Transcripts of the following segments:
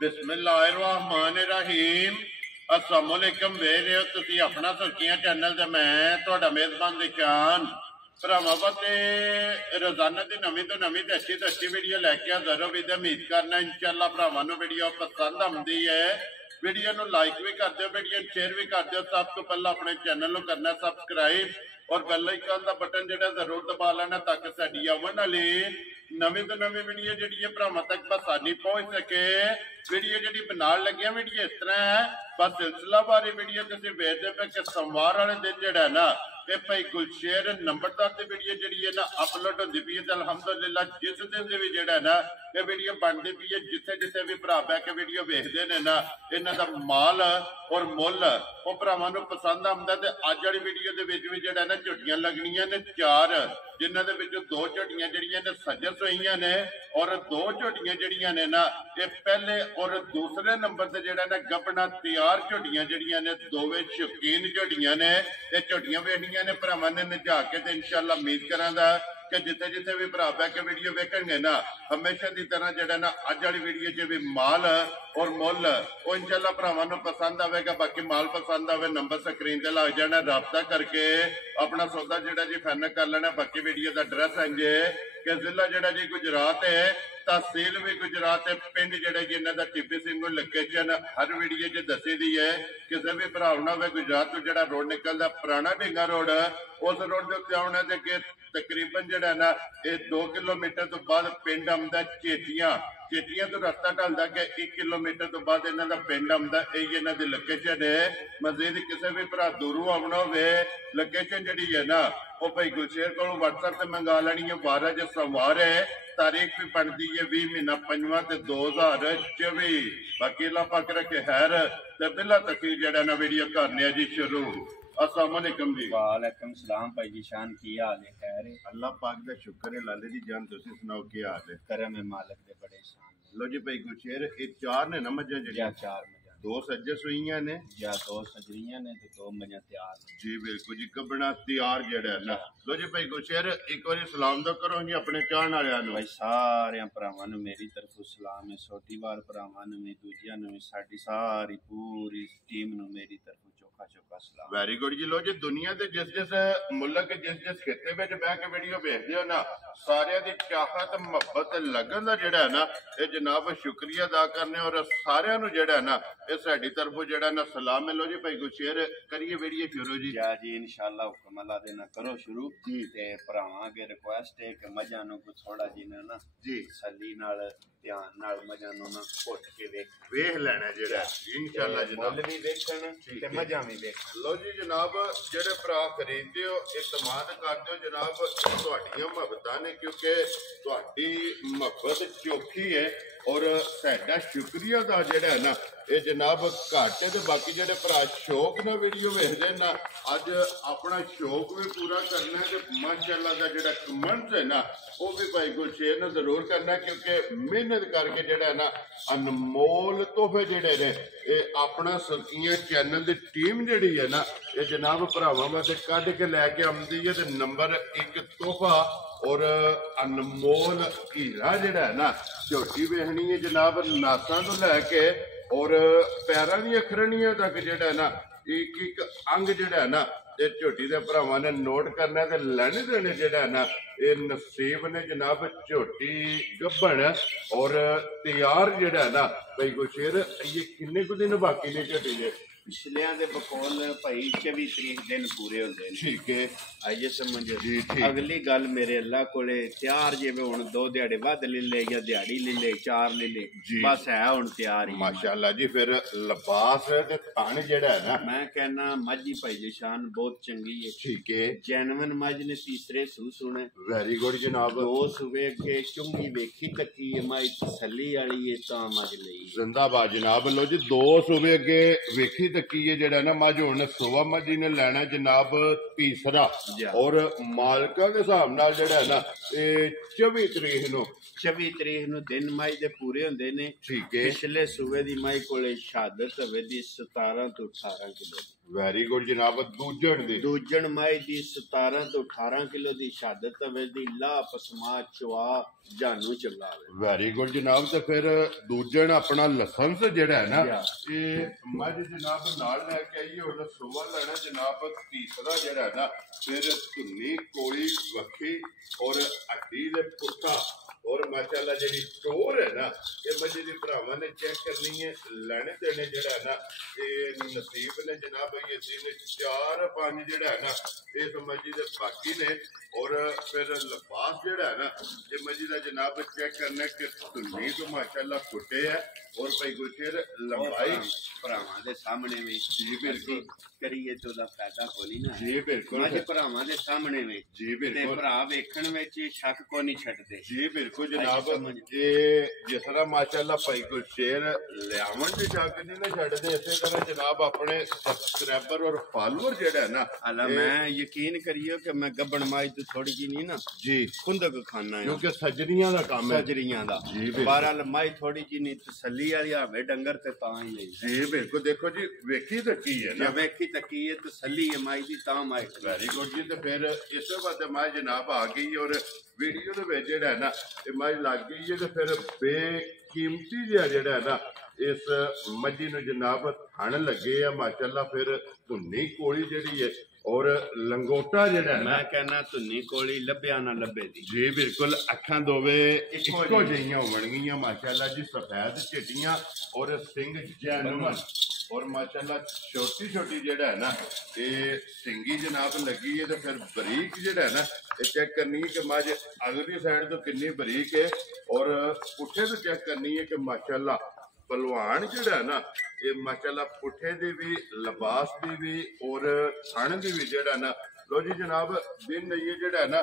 बिस्मिल्लाहिर्रहमानिर्रहीम। अस्सलामुअलैकुम। ਵੇਖ ਰਹੇ ਹੋ ਤੁਸੀਂ ਆਪਣਾ ਸੁਰਖੀਆਂ ਚੈਨਲ ਤੇ ਮੈਂ ਤੁਹਾਡਾ ਮੇਜ਼ਬਾਨ ਨਿਸ਼ਾਨ ਭਰਾਵਾਂ ਤੇ ਰੋਜ਼ਾਨਾ ਦੀ ਨਵੀਂ ਤੋਂ ਨਵੀਂ ਤੇ ਅੱਛੀ ਵੀਡੀਓ ਲੈ ਕੇ ਹਾਜ਼ਰ ਹੋ। ਵੀ ਉਮੀਦ ਕਰਨਾ ਇਨਸ਼ਾਅੱਲਾ ਭਰਾਵਾਂ ਨੂੰ ਵੀਡੀਓ ਪਸੰਦ ਆਉਂਦੀ ਹੈ। ਵੀਡੀਓ ਨੂੰ ਲਾਈਕ ਵੀ ਕਰ ਦਿਓ, ਵੀਡੀਓ ਸ਼ੇਅਰ ਵੀ ਕਰ ਦਿਓ। ਸਭ ਤੋਂ ਪਹਿਲਾਂ ਆਪਣੇ ਚੈਨਲ ਨੂੰ ਕਰਨਾ ਸਬਸਕ੍ਰਾइब और बैल आइकन का बटन जो जरूर दबा लेना ताकि साडी आवन वाली नवी तो नवी वीडियो जी भरावां तक आसानी पहुंच सके। वीडियो जी बनाने लगे वीडियो इस तरह है, बस सिलसिला बारे वीडियो किसी वेखते पे कि सोमवार वाले दिन जोड़ा ना ये भाई गुलशेर नंबरदार की वीडियो जी है ना अपलोड होती पी है। अलहमदुलिल्लाह जिस दिन से भी जोड़ा ना ये वीडियो बनती पी है, जिथे जिथे भी भरा बह के वीडियो वेखते हैं ना इन्हों का माल और मुल वो भरावां नूं पसंद आउंदा। ते अज वाली वीडियो दे विच भी जोड़ा ना झोटियां लगनियां ने चार, जिन्हां दे विचों दो झोटियां जिहड़ियां ने सजस होईयां ने और दो झोटियां जिहड़ियां ने ना ये पहले और दूसरे नंबर ते जिहड़ा ना गबना तैयार झोटियां जिहड़ियां ने दोवें शौकीन झोटियां ने। ये झोटियां वेखणियां ने भरावां ने नजा के ते इंशाअल्लाह उम्मीद करांगा कि जिथे जिथे भी भरा बह के वीडियो वेखेंगे ना हमेशा की तरह जोड़ा ना अज वाली वीडियो च भी माल और मुल वो इंशाअल्लाह भरावां नूं पसंद आवेगा। बाकी माल पसंद आवे नंबर स्क्रीन ते लग जाना, राबता करके अपना सौदा जोड़ा जी फाइनल कर लेना। बाकी वीडियो का एड्रैस है कि जिला जोड़ा जी गुजरात है, तहसील भी गुजरात है, पिंड जोड़ा जी इन्हां दा टीपी सिंह। लोकेशन हर वीडियो च दसी दी है। किसी भी भरा ना होवे गुजरात तो जोड़ा रोड निकलता पुराना ढिंगा रोड उस रोड के उत्ते आउणा ते कि तकरीबन जोड़ा ना ये 2 किलोमीटर तो बाद पिंड आउंदा चेटियां। चेटियां तो रास्ता ढलदा कि 1 किलोमीटर तो बाद इन्हां दा पिंड आउंदा। यही इन्हां दी लोकेशन है। मजीद किसी भी भरा दूरों आउणा होवे लोकेशन जिहड़ी है ना वो भाई गुलशेर कोलों WhatsApp ते मंगा लैनी है। 12 जो सोमवार है, तारीख भी बनती है 20 महीना 5वां ते 2024। बाकी अल्लाह पाक रखे खैर ते बिला तकलीफ जिहड़ा ना वीडियो करने जी शुरू। अस्सलाम वालेकुम जी। वालेकुम सलाम भाई जी शान की हाल है? खैर है, अल्लाह पाक दा शुक्र है। लाले दी जान तुसी सुनाओ की हाल है? करम है मालिक दे बड़े शान। लो जी भाई गुलशेर ये चार ने ना मज्जां या जिहड़ियां चार मजा दो सज्जे सुईयां ने या दो सजरियां ने तो दो मजा तैयार जी। बिल्कुल जी कबना तैयार जेड़ा है ना। लो जी भाई गुलशेर एक बार सलाम तो करो जी अपने चाहण वालियां नूं। भाई सारे भरावां नूं मेरी तरफों सलाम है। छोटी बार भरावां नूं भी दूजियां नूं भी साडी सारी पूरी टीम नूं मेरी तरफों चोखा चोखा सलाम। वेरी गुड जी। लो जी दुनिया के जिस जिस मुल्क जिस जिस खिते में बह के वीडियो भेजते हो ना सारिया की चाहत मुहब्बत लगन का जोड़ा है ना ये जनाब शुक्रिया अदा करने और सारिया नूं जोड़ा है ना ये साडी तरफों जोड़ा ना सलाम है। लो जी भाई गुलशेर करिए वीडियो शुरू जी। या जी इंशाअल्लाह हुक्म अल्लाह दे ना करो शुरू जी। ते भरावां अगे रिक्वेस्ट है कि मजा नूं को थोड़ा जिना ना जी सली नाल ध्यान नाल मजा नूं ना घुट के वेख लेना जेड़ा इंशाअल्लाह जनाब मुल भी वेखण ते मजा भी वेखण। लो जी जनाब जेड़े भरा खरीदते हो इतमाद करते हो जनाब तुहाडियां मुहब्बतां ने क्योंकि तुहाडी मुहब्बत चौखी है और साडा शुक्रिया दा जेड़ा है ना ये जनाब घट है। बाकी जेडे भरा शौक ना वीडियो वेखदे ना अज अपना शौक भी पूरा करना है तो माशाअल्लाह का जेड़ा कमेंट्स है ना वो भी भाई गुलशेर ने जरूर करना क्योंकि मेहनत करके जेड़ा है ना अनमोल तोहफे जेडे ने ये अपना सुर्खियां चैनल की टीम जिहड़ी है ना ये जनाब भरावां वास्ते कढ के लैके आउंदी है। तो नंबर 1 तोहफा और अनमोल हीरा जिहड़ा है ना झोटी वेखनी है जनाब नासां तो लैके और पैरां दी अखरनियां तक जिहड़ा है ना एक एक अंग जिहड़ा है ना ये झोटी दे भरावां ने नोट करना ते लैने देने जिहड़ा है ना ये नसीब ने जनाब। झोटी गब्बन और तैयार जिहड़ा है ना भाई गुलशेर ये किन्ने कुछ दिन बाकी ने झोटी दे? पिछलियां दे बकौल भाई 24 तरीक दिन पूरे होंदे ने। ठीक है आइए समझ जी। अगली गल मेरे अल्लाह कोले तैयार जिवें हुण 2 दिहाड़े वध ले ले या दिहाड़ी ले ले 4 ले ले बस है हुण तैयार ही माशाअल्लाह जी। फिर लिबास ते थान जेड़ा है ना मैं कहना मझी भाई जी शान बहुत चंगी है। ठीक है जैनवन मझ ने तीसरे सू सुने। वेरी गुड जनाब। 2 सुबह के चुंगी वेखी कच्ची है माई तसल्ली वाली है तां मझ लई जिंदाबाद जनाब। लो जी 2 सुबह अगे वेखी तकी है जेड़ा ना मझ हुण सुबह मझी ने लैना जनाब तीसरा और मालका के हिसाब नाल जेड़ा है ना 24 तरीक नूं 24 तरीक नूं दिन माई दे पूरे होंदे ने। ठीक है पिछले सूबे दी माई कोले शहादत होवे दी 17 तो 18 किलो ਵੈਰੀ ਗੁੱਡ ਜਨਾਬ। ਦੂਜਣ ਦੀ ਦੂਜਣ ਮਾਈ ਦੀ 17 ਤੋਂ 18 ਕਿਲੋ ਦੀ ਸ਼ਹਾਦਤ ਹਵੇ ਦੀ ਲਾ ਪਸਮਾ ਚਵਾ ਜਾਨੂ ਚਲਾਵੇ। ਵੈਰੀ ਗੁੱਡ ਜਨਾਬ। ਤੇ ਫਿਰ ਦੂਜਣ ਆਪਣਾ ਲਾਇਸੈਂਸ ਜਿਹੜਾ ਹੈ ਨਾ ਇਹ ਮੱਝ ਜਨਾਬ ਨਾਲ ਲੈ ਕੇ ਆਈਏ ਉਹਦਾ ਸੁਵਰ ਲੈਣਾ ਜਨਾਬ। ਤੀਸਰਾ ਜਿਹੜਾ ਹੈ ਨਾ ਫਿਰ ਧੁੰਨੀ ਕੋਲੀ ਵੱਖੀ ਔਰ ਹੱਡੀ ਦੇ ਪੁੱਠਾ और माशाल्लाह जी टोर है ना ये मजी की भरावां ने चेक करनी है। लैने देने जड़ा ना ये नसीब ने जनाब ये दिन 4-5 जड़ा है ना इस मजी के बाकी ने। और फिर लिफास जड़ा है ना ये मजी का जनाब चेक करना कि धुनी तो माशाल्लाह फुटे है और भाई गुरशेर लंबाई भरावां दे सामने में जी बिल्कुल करिए तो दा फायदा कोई ना जी बिल्कुल मज भरावां दे सामने में जी बिल्कुल भरा वेखण विच शक को नहीं छड्डदे जी बिल्कुल जनाब। ये जिस तरह माशाल्लाह भाई गुरशेर लियावन दी शक नहीं ना छड्डदे इसे तरह जनाब अपने सब्सक्राइबर और फॉलोअर जेड़ा है ना अल्लाह मैं यकीन करियो कि मैं गब्बन माई तो थोड़ी जी नहीं ना जी खुंदक खाना है क्योंकि सजरियां दा काम है सजरियां दा जी बहरहाल माई थोड़ी जी नहीं तसल्ली वाली आवे डंगर ते तां ही ले जी बिल्कुल। देखो जी वेखी तकी है ना वेखी तकी है तसल्ली है माई दी तां माई वेरी गुड जी। तो फिर इस बात माई जनाब आ गई और वीडियो दे विच जेड़ा है ना ये माई लग गई है। तो फिर बेकीमती जिहा जेड़ा है ना इस मजी नूं जनाब थण लगे है माशाल्लाह। फिर धुनी कोली जेड़ी है और लंगोटा जेड़ा है मैं कहना धुनी कोली लभ्या ना लभे दी जी बिल्कुल। अखां दोवे इक्को जिहियां होणगीਆਂ माशाल्लाह जी। सफेद चिट्टियां और सिंग जैनवन और माशाल्लाह छोटी छोटी जेड़ा है ना ये सिंगी जनाब लगी है। तो फिर बरीक जेड़ा है ना ये चेक करनी है कि मझ अगली साइड तो कितनी बरीक है और पुठे तो चेक करनी है कि माशाल्लाह पहलवान जेड़ा है ना ये माशाल्लाह पुठे दी भी लिबास दी भी और थण दी भी जेड़ा ना लो जी जनाब दिन ये जेड़ा है ना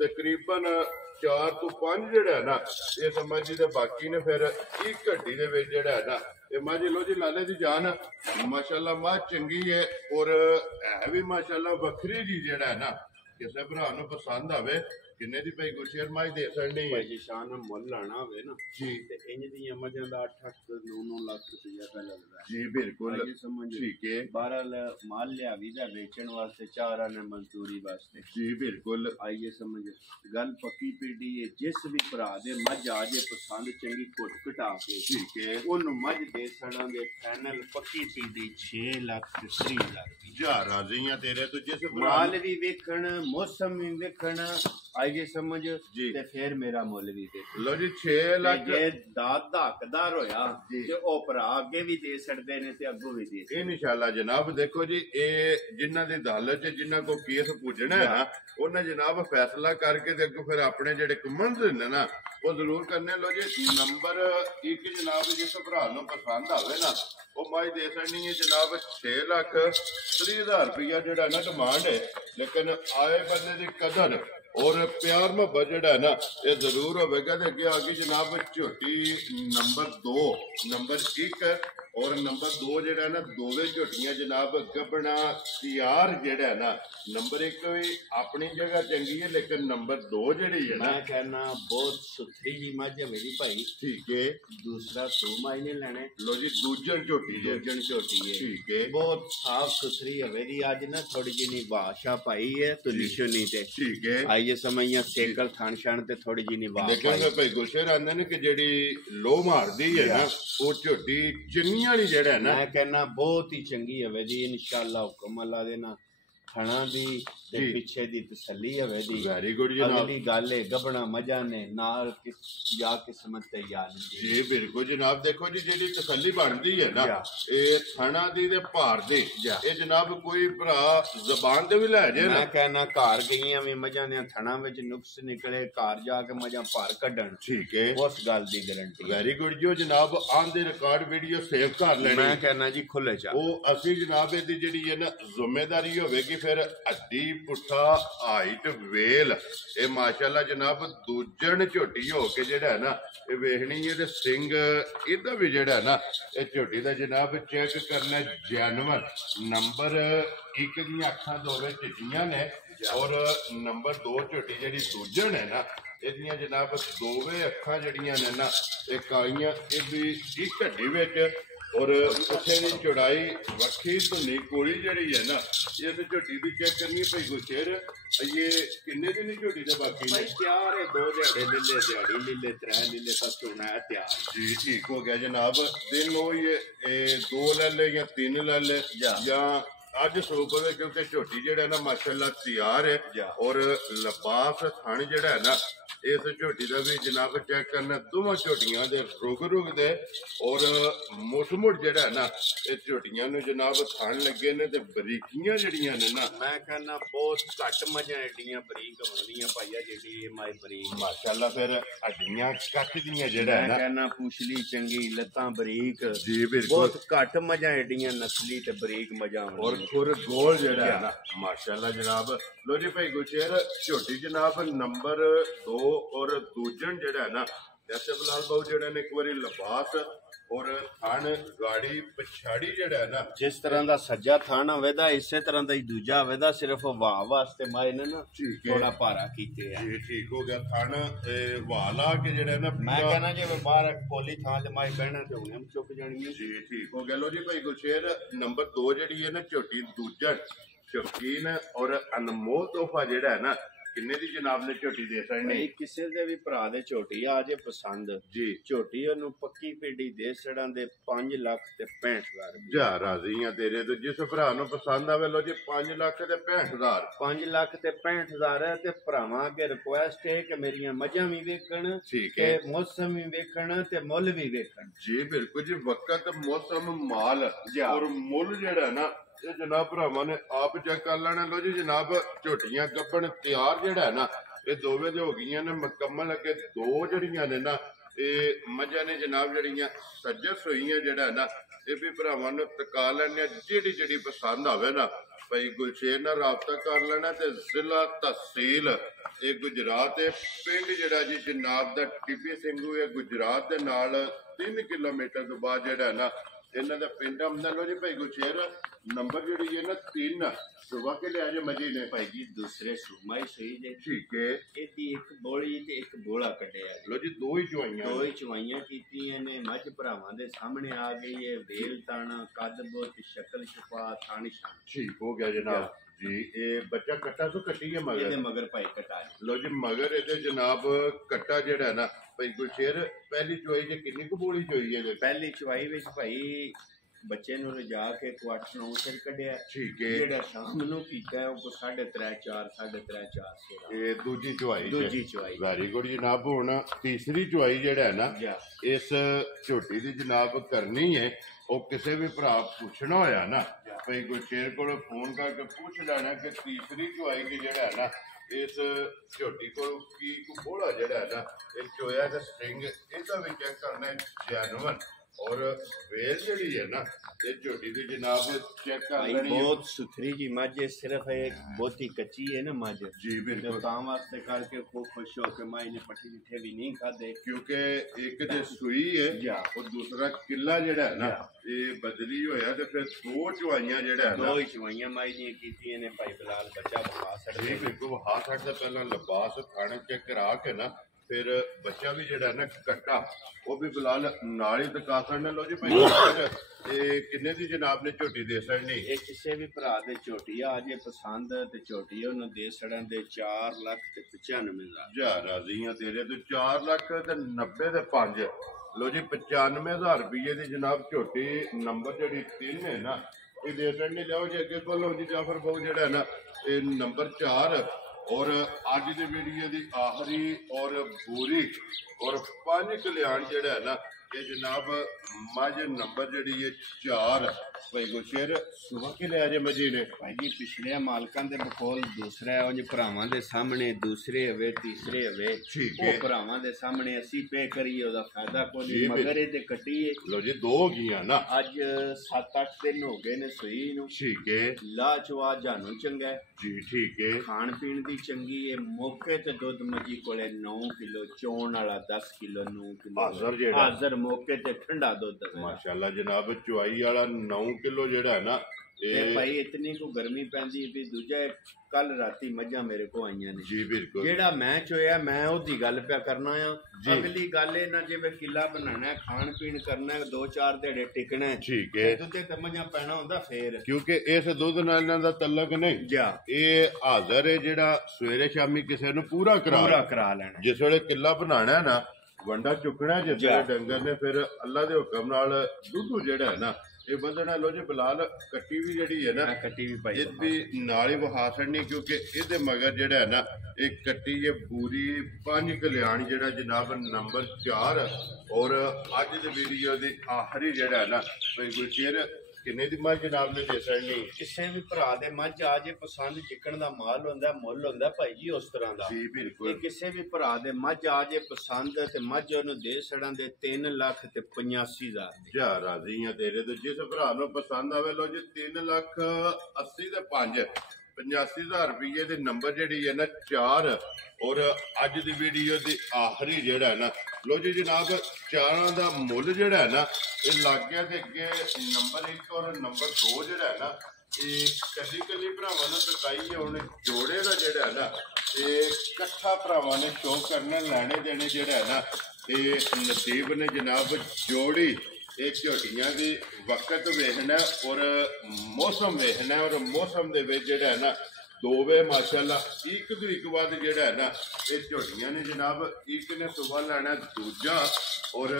तकरीबन 4 तो 5 जेड़ा है ना ये समझ जी ते बाकी ने फिर एक घट्टी दे विच जेड़ा है ना ये माजी लो जी लाले दी जान माशाल्लाह मां चंगी है और है भी माशाल्लाह वखरी जी जेड़ा है ना किसी भरा नूं पसंद आवे किन्ने दी भाई गुरशेर माई दे सकनी है भाई शान मुल लाना होवे ना जी ते इंज दी मजां दा 8-8 9-9 लाख रुपया का लगदा है जी बिल्कुल समझ ठीक है। बहरहाल माल लिया वीजा बेचण वास्ते चार आने मजदूरी वास्ते जी बिल्कुल आइए समझ गल पक्की पीढ़ी है। जिस भी भरा दे मझ आजे पसंद चंगी घुट घटा के ठीक है ओनू मझ दे सड़ां दे फाइनल पक्की पीढ़ी 6 लाख ते 30 लाख जा राजियां तेरे तो जिस माल भी वेखण मौसम भी वेखण आइए समझ जी ते फिर मेरा मुल भी दे लो जी 6 लाख जे दाद दा हकदार होया ते ओ भरा अगे भी दे सकदे ने ते अगों भी दे इंशाल्लाह जनाब। देखो जी ये जिन्हां दी अदालत च जिन्हां को केस पुजना है ना उन्हें जनाब फैसला करके ते अगों फिर अपने जेड़े कमंड ने ना वो जरूर करने। लो जी नंबर 1 जनाब जिस भरा नूं पसंद आवे ना वो माई दे सकनी है जनाब 6 लाख 30 हज़ार रुपया जेड़ा ना डिमांड है। लेकिन आए बंदे दी कदर और प्यार मोहब्बत जेड़ा है ना ये जरूर होगा। तो अगे आगे जनाब झोटी नंबर 2 नंबर 1 और नंबर 2 जेड़ा ना दोवे झोटियां जनाब गबना तैयार जेड़ा है ना नंबर 1 भी अपनी जगह चंगी है लेकिन नंबर 2 जेड़ी है ना मैं कहना बहुत सुथरी जी मझ है मेरी भाई ठीक है। दूसरा सो मायने लेने लो जी दूजन झोटी है दूजन झोटी है ठीक है बहुत साफ सुथरी हवेली आज ना थोड़ी जी बादशाह पाई है तो निशो नहीं थे ठीक है। आइए समझिया सेकल थान शान ते थोड़ी जी निभा लेकिन भाई गुरशेर आंदे ने कि जेड़ी लो मारदी है ना वो झोटी चंगी वाली जेड़ा है ना मैं कहना बहुत ही चंगी हवेली इंशाअल्लाह हुक्म अल्लाह दे ना खाना दी ते पीछे दी तसल्ली हवे दी वेरी गुड जनाब। अगली गल है गबना मजा ने नाल या किस्मत ते याद जी बिल्कुल जनाब। देखो जी जेडी तसल्ली बनदी है ना ये थाना दी ते भार दी ये जनाब कोई भरा जबान ते भी ले जाए ना मैं कहना घर गईयां भी मजा ने थाना विच नुक्स निकले घर जाके मजा भार कढन ठीक है उस गल दी गारंटी वेरी गुड जो जनाब आन दे रिकॉर्ड वीडियो सेव कर लेनी मैं कहना जी खुले चा वो असली जनाब दी जेडी है ना जिम्मेदारी होवेगी फिर हड्डी पुट्ठा हाइट वेल ये माशाल्लाह जनाब दूजन झोटी हो के जेड़ा है ना ये वेखनी है ते सिंग इहदा भी जेड़ा है ना ये झोटी दा जनाब चेक करना जानवर नंबर 1 दी अखां दोवे चिट्टियां ने और नंबर 2 झोटी जेड़ी दूजन है ना इहदियां जनाब दोवे अखां जड़ियां ने ना ये काइयां ये भी एक हड्डी विच और पिछे की चौड़ाई वक्खी धुनी कोली जी है ना इस झोटी की चेक करनी है भाई गुरशेर ये किन्ने दिन की झोटी का बाकी भाई तैयार है 2 दिहाड़े लीले दिहाड़ी लीले 3 लीले तक होना है तैयार जी ठीक हो गया जनाब दिन वो ये 2 ले ले या 3 ले ले या अज सो पवे क्योंकि झोटी जेड़ा ना माशाल्लाह तैयार है और लिबास थान जेड़ा है ना इस झोटी का भी जनाब चेक करना दोवें झोटियां दे रुग दे और मुठ जेड़ा है ना इस झोटियां नूं जनाब थान लगे ने ते बरीकियां जड़ियां ने ना मैं कहना बहुत घट मजा एडियां बरीक बनदियां भाईया जेडी माई बरीक माशाल्लाह फिर हड्डियां कट दियां जेड़ा है ना कहना पुछली चंगी लत्तां बरीक जी बिल्कुल बहुत घट मजा एडियां नस्ली ते बरीक मजा और खुर गोल जेड़ा है ना माशाल्लाह जनाब लो जी भाई गुरशेर झोटी जनाब नंबर 2 और दूजन जेड़ा है ना जैसे बिलाल बाबू जेड़ा ने एक बारी लिबास और थान गाड़ी पछाड़ी जेड़ा है ना जिस तरह दा सज्जा थान होवेदा इसे तरह दा ही दूजा होवेदा सिर्फ वाह वास्ते माए ने ना थोड़ा भारा कीते है जी ठीक हो गया थान वाला के जेड़ा ना मैं कहना जे बाहर पोली थान ते माए बहना ते हुणे चुक जानी है जी ठीक हो गया लो जी भाई गुरशेर नंबर 2 जेड़ी है ना झोटी दूजन शौकीन और अनमोल तोहफा जेड़ा है ना किन्ने दी जनाब ने झोटी दे सकने किसी दे भी भरा दे झोटी आ जे पसंद जी झोटी ओनू पक्की पेडी दे सड़ां दे 5 लाख ते 65,000 जा राजी हां तेरे तो जिस भरा नूं पसंद आवे लो जी 5 लाख ते 65,000 5 लाख ते 65,000 है ते भरावां अगे रिक्वेस्ट है कि मेरियां मझां भी वेखण ठीक है है मौसम भी वेखण ते मुल भी वेखण जी बिल्कुल जी वक्त मौसम माल और मुल जेड़ा ना ये जनाब भरावां ने आप चेक कर लेना लो जी जनाब झोटियां गब्बन तैयार जेड़ा है ना ये दोवें दे हो गईयां ने मुकम्मल अगे 2 जड़ियां ने ना ये मझां ने जनाब जड़ियां सज्जस होईयां जेड़ा है ना ये भी भरावां ने तका लैने जेड़ी पसंद आवे ना भाई गुलशेर नाल राबता कर लेना ते जिला तहसील ये गुजरात है पिंड जेड़ा जी जनाब दा टिब्बी ਸਿੰਘੂ है गुजरात दे नाल 3 किलोमीटर तो बाद जेड़ा है ना इन्हां दा पिंड आमदा लो जी भाई गुलशेर नंबर जेड़ी है ना 3 सुबह के लिहाजे मजी ने भाई जी दूसरे सूमा ही सही जे ठीक है एदी एक बोली ते एक बोला कटिया लो जी 2 ही चवाइयां कीतियां ने मझ भरावां दे सामने आ गई है वेल ताना कद बोत शक्ल छपा थान शान ठीक हो गया जनाब जी ये बच्चा कट्टा तो कट्टी है मगर भाई कटा लो जी मगर ये जनाब कट्टा जेड़ा है ना भाई गुलशेर पहली चुवाई जे कितनी को बोली चोई है पहली चुवाई विच भाई बच्चे नूं रजा के 8-9 सिर कढ़िया ठीक है जेड़ा शाम नूं कीता है वो 3.5-4 से ये दूजी चुवाई वेरी गुड जनाब हुण तीसरी चुवाई जेड़ा है ना इस झोटी दी जनाब करनी है वो किसी भी भरा पूछना होया ना भाई गुरशेर को फोन करके पूछ लेना कि तीसरी चुवाई की जेड़ा है ना इस झोटी को की बोला जेड़ा है ना ये चोया का स्ट्रिंग इसका भी चेक करना है जेन्युइन और वेल जड़ी है ना ये झोटी दी जनाब चेक कर लेनी बहुत सुथरी जी मझ सिर्फ एक बहुत ही कच्ची है ना मझ जी बिल्कुल काम वास्ते करके खूब खुश हो के माई ने पट्टी जिठे भी नहीं खादे क्योंकि एक ते सुई है और दूसरा किला जेड़ा है ना ये बदली होया ते फिर 2 चुवाइयां जेड़ा है ना 2 ही चुवाइयां माई ने कीती ने भाई बिलाल बच्चा बहा सकदे जी बिल्कुल बहा सकदे पहला लिबास खाने चेक करा के ना फिर बच्चा भी जेड़ा है ना कट्टा वो भी बिलाल नाल ही दिखा सकने लो जी भाई ये किन्ने दी जनाब ने झोटी दे सकनी ये किसी भी भरा दे झोटी आ जे पसंद ते झोटी ओनु दे सड़न दे 4,95,000 जा राजियां तेरे तो 4,90,000 ते 5 लो जी 95,000 रुपये दी जनाब झोटी नंबर जेड़ी 3 है ना ये दे सकने लो जी अगे बोलो जी जाफर बाबू जेड़ा है ना ये नंबर 4 और अज की वीडियो की आखिरी और बुरी और 5 कल्याण जेड़ा है ना ये जनाब मझ नंबर जड़ी है 4 भाई गुरशेर सुबह के ले आजे मजी ने भाई जी पिछले मालकां दे बकोल दूसरा है उंज भरावां दे सामने दूसरे हवे तीसरे हवे ठीक है ओ भरावां दे सामने असी पे करिए ओदा फायदा कोई मगर ए ते कट्टी है लो जी 2 हो गईयां ना अज 7-8 दिन हो गए ने सुई नु ठीक है लाजवा जानू चंगा है जी ठीक है खान पीन दी चंगी है मौके ते दुध मजी कोले 9 किलो चोण वाला 10 किलो 9 किलो हाजर जेड़ा हाजर मौके ते ठंडा दुध माशाल्लाह जनाब चुआई वाला 9 किलो जेड़ा है ना ਤੇ ਭਾਈ ਇਤਨੀ ਕੋ ਗਰਮੀ ਪੈਂਦੀ ਵੀ ਦੂਜਾ ਕੱਲ ਰਾਤੀ ਮੱਝਾਂ ਮੇਰੇ ਕੋ ਆਈਆਂ ਨੇ ਜੀ ਬਿਲਕੁਲ ਜਿਹੜਾ ਮੈਂ ਚੋਇਆ ਮੈਂ ਉਹਦੀ ਗੱਲ ਪਿਆ ਕਰਨਾ ਆ ਅਗਲੀ ਗੱਲ ਇਹ ਨਾ ਜਿਵੇਂ ਕਿਲਾ ਬਣਾਣਾ ਖਾਣ ਪੀਣ ਕਰਨਾ 2-4 ਦਿਹਾੜੇ ਟਿਕਣਾ ਠੀਕ ਹੈ ਦੁੱਧ ਤੇ ਮੱਝਾਂ ਪੈਣਾ ਹੁੰਦਾ ਫੇਰ ਕਿਉਂਕਿ ਇਸ ਦੁੱਧ ਨਾਲ ਇਹਨਾਂ ਦਾ ਤਲਕ ਨਹੀਂ ਜਾ ਇਹ ਹਾਜ਼ਰ ਹੈ ਜਿਹੜਾ ਸਵੇਰੇ ਸ਼ਾਮੀ ਕਿਸੇ ਨੂੰ ਪੂਰਾ ਕਰਾ ਲੈਣਾ ਜਿਸ ਵੇਲੇ ਕਿਲਾ ਬਣਾਣਾ ਨਾ ਵੰਡਾ ਚੁੱਕਣਾ ਜਿਸ ਵੇਲੇ ਡੰਗਰ ਨੇ ਫਿਰ ਅੱਲਾ ਦੇ ਹੁਕਮ ਨਾਲ ਦੁੱਧ ਜਿਹੜਾ ਹੈ ਨਾ ਇਹ ਵਧਣਾ ਲੋ ਜੀ ਬਲਾਲ ਕੱਟੀ ਵੀ ਜਿਹੜੀ ਹੈ ਨਾ ਕੱਟੀ ਵੀ ਭਾਈ ਇਹ ਵੀ ਨਾਲ ਹੀ ਵਹਾ ਛੱਡਣੀ ਕਿਉਂਕਿ ਇਹਦੇ ਮਗਰ ਜਿਹੜਾ ਹੈ ਨਾ ਇਹ ਕੱਟੀ ਇਹ ਪੂਰੀ 5 ਕਲਿਆਣ ਜਿਹੜਾ ਜਨਾਬ ਨੰਬਰ 4 ਔਰ ਅੱਜ ਦੇ ਵੀਡੀਓ ਦੀ ਆਖਰੀ ਜਿਹੜਾ ਹੈ ਨਾ ਬਿਲਕੁਲ ਚਿਰ ਕਿੰਨੇ ਦੀ ਮੱਝ ਜਨਾਬ ਨੇ ਦੇ ਛੱਡਣੀ ਕਿਸੇ ਵੀ ਭਰਾ ਦੇ ਮੱਝ ਆ ਜੇ ਪਸੰਦ ਜਿੱਕਣ ਦਾ ਮਾਲ ਹੁੰਦਾ ਮੁੱਲ ਹੁੰਦਾ ਭਾਈ ਜੀ ਉਸ ਤਰ੍ਹਾਂ ਦਾ ਜੀ ਬਿਲਕੁਲ ਕਿਸੇ ਵੀ ਭਰਾ ਦੇ ਮੱਝ ਆ ਜੇ ਪਸੰਦ ਤੇ ਮੱਝ ਉਹਨੂੰ ਦੇ ਛੜਾਂ ਦੇ 3 ਲੱਖ ਤੇ 85,000 ਜਾ ਰਾਜ਼ੀ ਆ ਤੇਰੇ ਤੇ ਜਿਸ ਭਰਾ ਨੂੰ ਪਸੰਦ ਆਵੇ ਲੋ ਜੀ 3,80,000 ਤੇ 85,000 ਰੁਪਏ ਦੇ ਨੰਬਰ ਜਿਹੜੀ ਹੈ ਨਾ 4 ਔਰ ਅੱਜ ਦੀ ਵੀਡੀਓ ਦੀ ਆਖਰੀ ਜਿਹੜਾ ਹੈ ਨਾ ਲੋ ਜੀ ਜਨਾਬ ਚਾਰਾਂ ਦਾ ਮੁੱਲ ਜਿਹੜਾ ਹੈ ਨਾ ਇਹ ਲੱਗ ਗਿਆ ਤੇ ਅੱਗੇ ਨੰਬਰ 1 ਔਰ ਨੰਬਰ 2 ਜਿਹੜਾ ਹੈ ਨਾ ਇਹ ਕੱਲੀ ਭਰਾਵਾਂ ਨੂੰ ਬਤਾਈ ਹੁਣ ਜੋੜੇ ਦਾ ਜਿਹੜਾ ਹੈ ਨਾ ਇਹ ਇਕੱਠਾ ਭਰਾਵਾਂ ਨੇ ਸ਼ੋਅ ਕਰਨਾ ਲੈਣੇ ਦੇਣੇ ਜਿਹੜਾ ਹੈ ਨਾ ਇਹ ਨਸੀਬ ਨੇ ਜਨਾਬ ਜੋੜੀ ਇਹ ਝੋਟੀਆਂ ਦੀ ਵਕਤ ਵੇਖਣਾ ਔਰ ਮੌਸਮ ਵੇਖਣਾ ਔਰ ਮੌਸਮ ਦੇ ਵਿੱਚ ਜਿਹੜਾ ਹੈ ਨਾ ਦੋਵੇਂ ਮਾਸ਼ਾਅੱਲਾ ਇੱਕ ਤੋਂ ਇੱਕ ਬਾਅਦ ਜਿਹੜਾ ਹੈ ਨਾ ਇਹ ਝੋਟੀਆਂ ਨੇ ਜਨਾਬ ਇੱਕ ਨੇ ਸੁਬਾ ਲੈਣਾ ਦੂਜਾ ਔਰ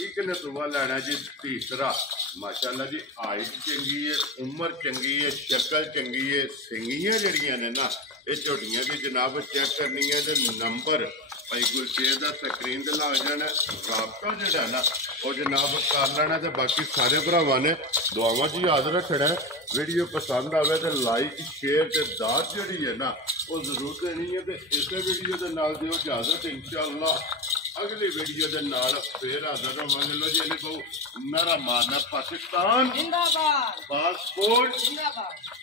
ਇੱਕ ਨੇ ਸੁਬਾ ਲੈਣਾ ਜੀ ਤੀਸਰਾ ਮਾਸ਼ਾਅੱਲਾ ਜੀ ਹਾਈਟ ਚੰਗੀ ਹੈ ਉਮਰ ਚੰਗੀ ਹੈ ਸ਼ਕਲ ਚੰਗੀ ਹੈ ਸਿੰਗੀਆਂ ਜਿਹੜੀਆਂ ਨੇ ਨਾ ਇਹ ਝੋਟੀਆਂ ਦੀ ਜਨਾਬ ਚੈੱਕ ਕਰਨੀ ਹੈ ਤੇ ਨੰਬਰ ਭਾਈ ਗੁਰਸ਼ੇਰ ਦਾ ਸਕਰੀਨ ਤੇ ਲੱਗ ਜਾਣਾ ਰਾਬਤਾ ਜਿਹੜਾ ਨਾ ਉਹ ਜਨਾਬ ਕਰ ਲੈਣਾ ਤੇ ਬਾਕੀ ਸਾਰੇ ਭਰਾਵਾਂ ਨੇ ਦੁਆਵਾਂ 'ਚ ਯਾਦ ਰੱਖਣਾ ਵੀਡੀਓ ਪਸੰਦ ਆਵੇ ਤੇ ਲਾਈਕ ਸ਼ੇਅਰ ਤੇ ਦਾਤ ਜਿਹੜੀ ਹੈ ਨਾ ਉਹ ਜ਼ਰੂਰ ਦੇਣੀ ਹੈ ਤੇ ਇਸੇ ਵੀਡੀਓ ਦੇ ਨਾਲ ਦਿਓ ਇਜਾਜ਼ਤ ਇਨਸ਼ਾਅੱਲਾ ਅਗਲੀ ਵੀਡੀਓ ਦੇ ਨਾਲ ਫੇਰ ਹਾਜ਼ਰ ਹੋਵਾਂਗੇ ਲੋ ਜੀ ਇਹਨੇ ਬਹੁ ਨਾਰਾ ਮਾਰਨਾ ਪਾਕਿਸਤਾਨ ਜ਼ਿੰਦਾਬਾਦ ਪਾਸਪੋਰਟ ਜ਼ਿੰਦਾਬਾਦ